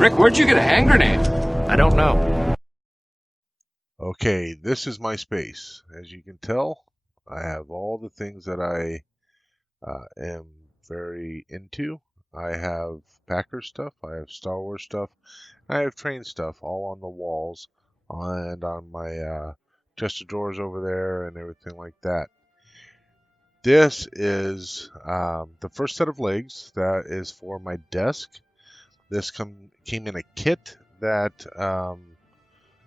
Rick, where'd you get a hand grenade? I don't know. Okay, this is my space. As you can tell, I have all the things that I am very into. I have Packer stuff, I have Star Wars stuff, I have train stuff all on the walls and on my chest of drawers over there and everything like that. This is the first set of legs that is for my desk. This came in a kit that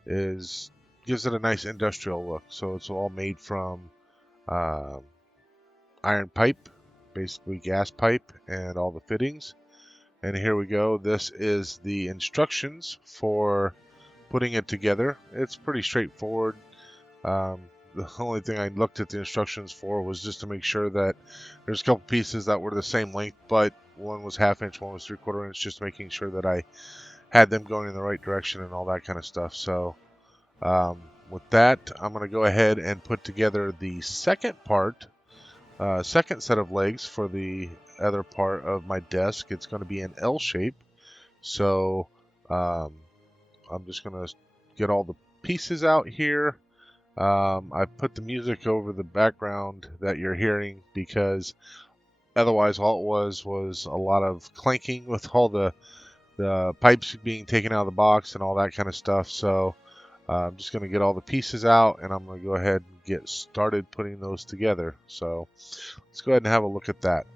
is gives it a nice industrial look. So it's all made from um iron pipe, basically gas pipe, and all the fittings. And here we go. This is the instructions for putting it together. It's pretty straightforward. The only thing I looked at the instructions for was just to make sure that there's a couple pieces that were the same length, but one was half inch, one was 3/4 inch, just making sure that I had them going in the right direction and all that kind of stuff. So with that, I'm going to go ahead and put together the second part, second set of legs for the other part of my desk. It's going to be an L shape. So I'm just going to get all the pieces out here. I put the music over the background that you're hearing because otherwise all it was a lot of clanking with all the pipes being taken out of the box and all that kind of stuff. So I'm just going to get all the pieces out and I'm going to go ahead and get started putting those together. So let's go ahead and have a look at that.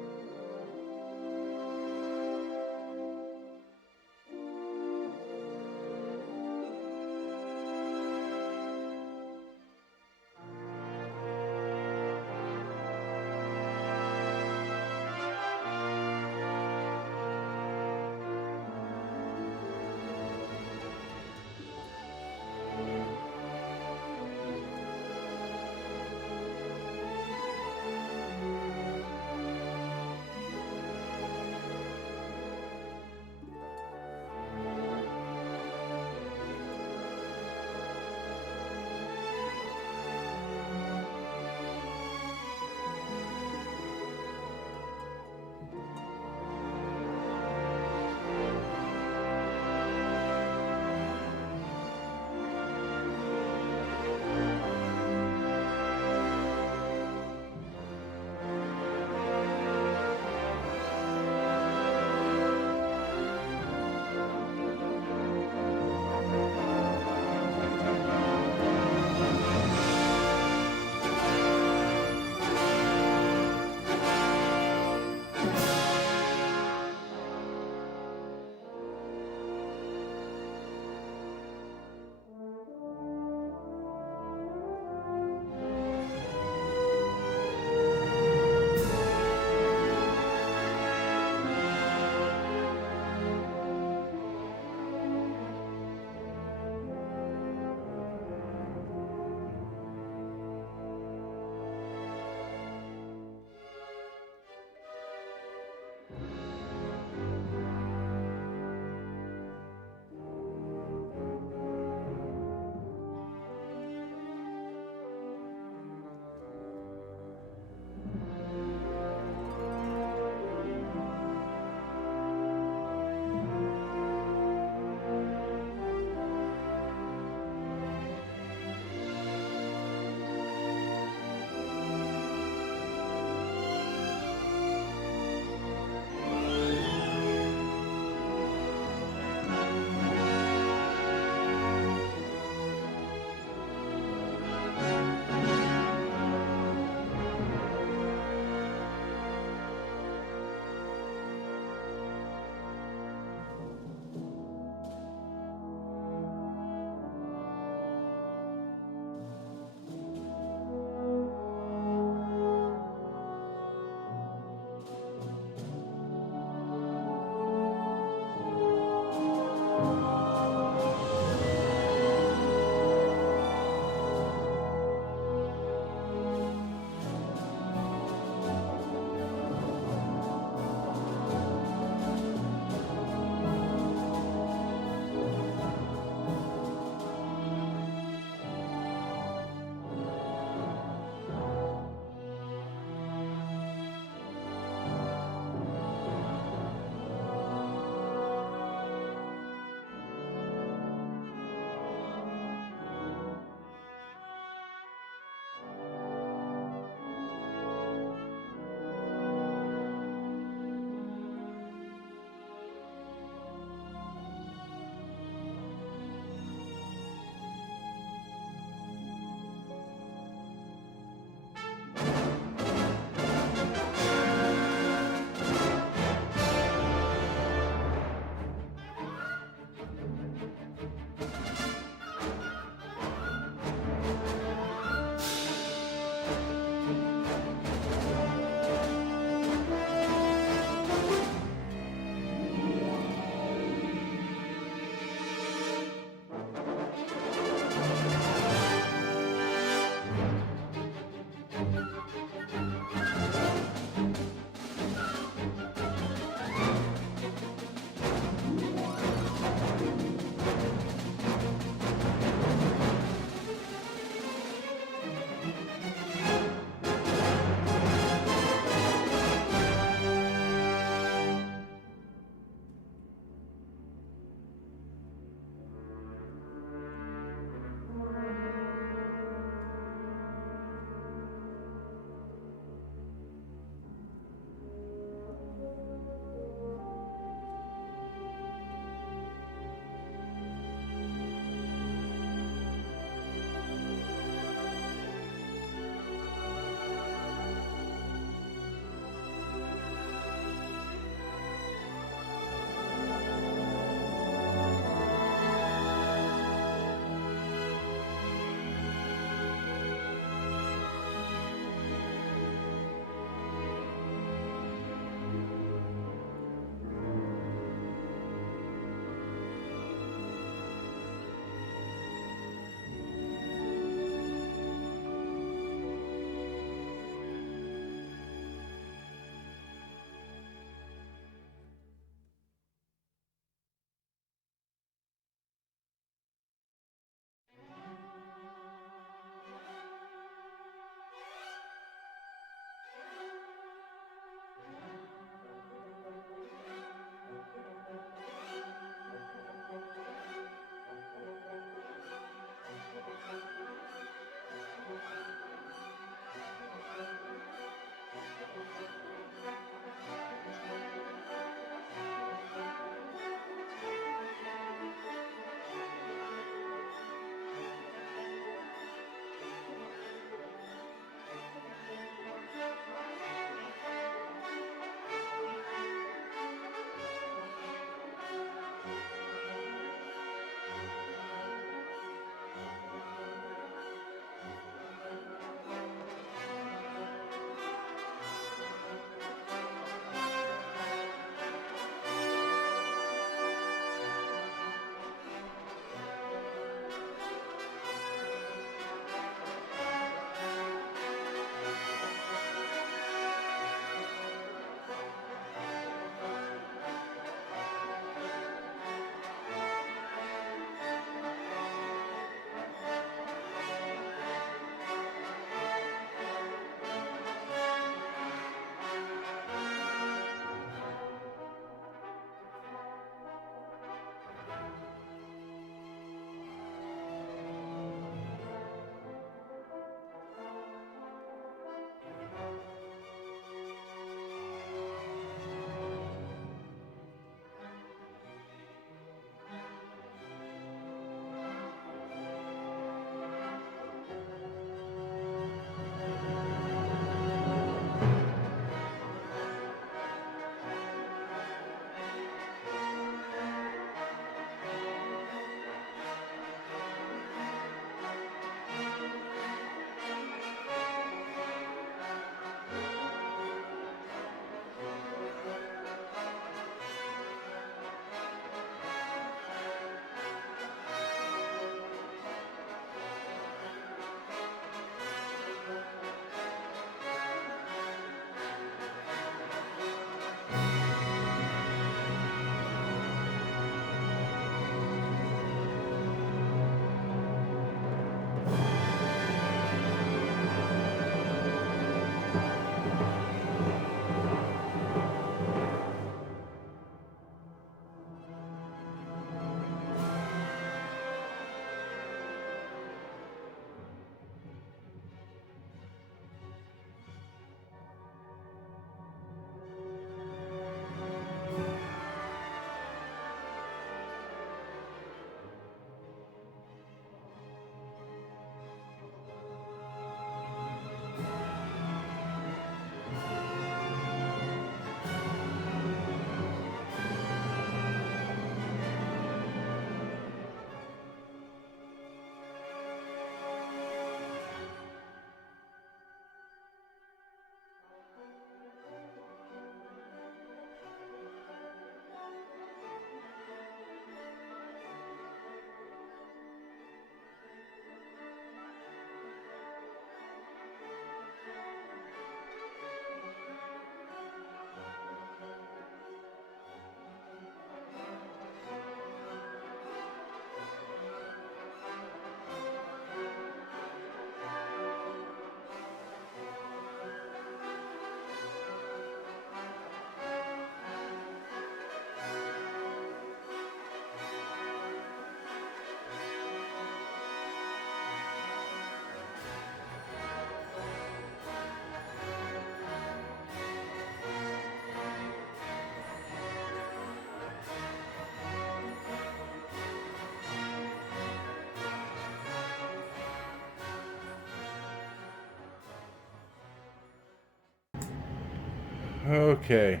Okay,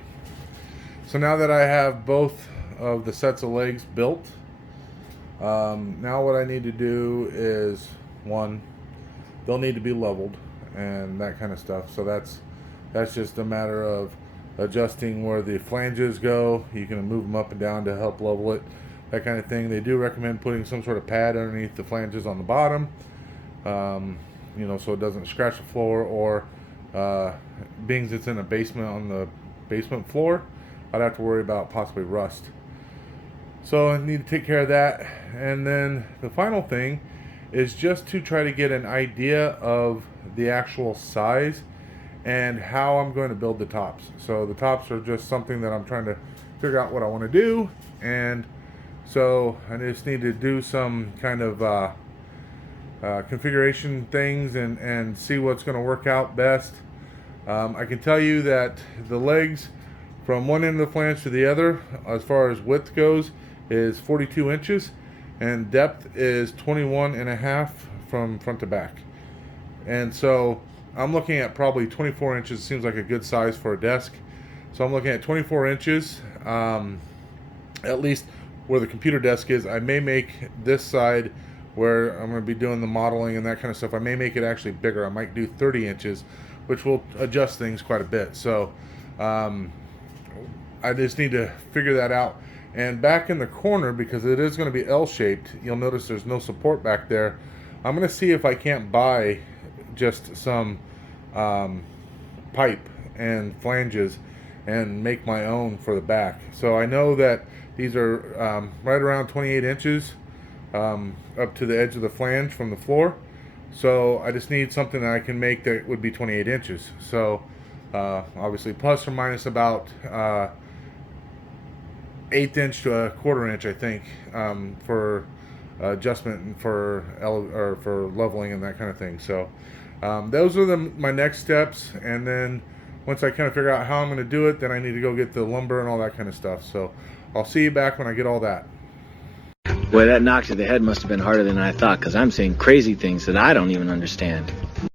so now that I have both of the sets of legs built, now what I need to do is, one, they'll need to be leveled and that kind of stuff. So that's just a matter of adjusting where the flanges go. You can move them up and down to help level it, that kind of thing. They do recommend putting some sort of pad underneath the flanges on the bottom, you know, so it doesn't scratch the floor, or being it's in a basement, on the basement floor, I'd have to worry about possibly rust. So I need to take care of that. And then the final thing is just to try to get an idea of the actual size and how I'm going to build the tops. So the tops are just something that I'm trying to figure out what I want to do, and so I just need to do some kind of configuration things and see what's going to work out best. I can tell you that the legs from one end of the flange to the other, as far as width goes, is 42 inches, and depth is 21.5 from front to back. And so I'm looking at probably 24 inches. It seems like a good size for a desk. So I'm looking at 24 inches, at least where the computer desk is. I may make this side, where I'm going to be doing the modeling and that kind of stuff, I may make it actually bigger. I might do 30 inches, which will adjust things quite a bit. So I just need to figure that out. And back in the corner, because it is going to be L-shaped, you'll notice there's no support back there. I'm going to see if I can't buy just some pipe and flanges and make my own for the back. So I know that these are right around 28 inches up to the edge of the flange from the floor. So I just need something that I can make that would be 28 inches. So obviously plus or minus about 1/8 inch to 1/4 inch, I think, for adjustment and for leveling and that kind of thing. So those are my next steps, and then once I kind of figure out how I'm going to do it, then I need to go get the lumber and all that kind of stuff. So I'll see you back when I get all that. Boy, that knock to the head must have been harder than I thought, because I'm saying crazy things that I don't even understand.